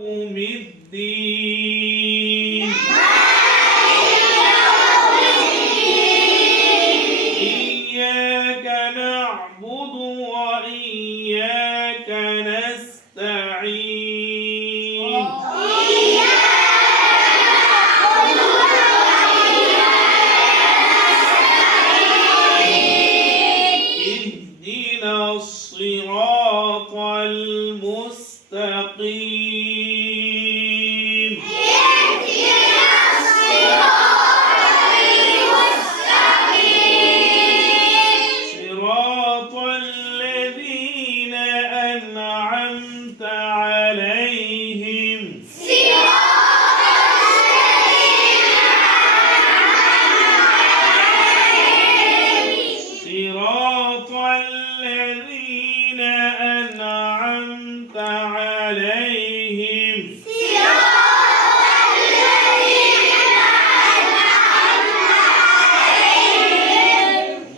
يوم الدين. إياك نعبد عليهم. صراط الذين أنعمت عليهم.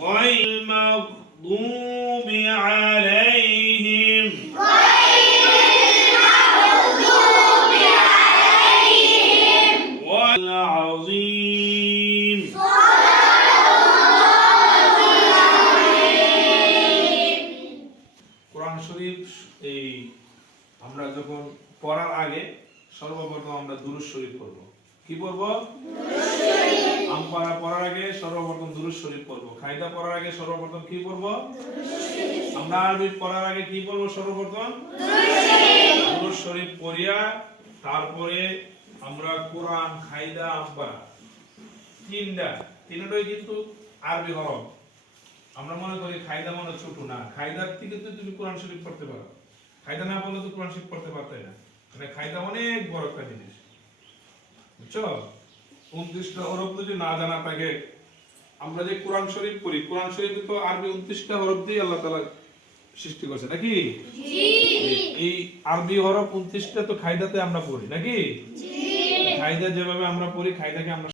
غير المغضوب عليهم. والعظيم কোরআন শরীফ এই আমরা যখন পড়ার আগে সর্বপ্রথম আমরা দুরুদ শরীফ পড়ব কি পড়ব আমপারা পড়ার আগে সর্বপ্রথম দুরুদ শরীফ পড়ব খাইদা পড়ার আগে সর্বপ্রথম কি পড়ব আমরা আরবি পড়ার আগে কি পড়ব সর্বপ্রথম দুরুদ শরীফ পড়িয়া তারপরে আমরা কোরআন খাইদা আমপারা তিনটা। তিনটাই কিন্তু আরবি হরফ। আমরা মনে করি খাইদা মনে ছোট না। খাইদার থেকে তো তুমি কোরআন শরীফ পড়তে পারো। খাইদা না বললে তো কোরআন শরীফ পড়তে পারতে না। মানে খাইদা অনেক বড় একটা জিনিস। বুঝছ? উনত্রিশটা হরফ যদি না জানা থাকে আমরা যে কোরআন শরীফ পড়ি কোরআন শরীফে তো আরবি উনত্রিশটা হরফ দিয়ে আল্লাহ তালা সৃষ্টি করছে নাকি? এই আরবি হরফ উনত্রিশটা তো খাইদাতে আমরা পড়ি নাকি? খাইদা যেভাবে আমরা পড়ি খাইদাকে আমরা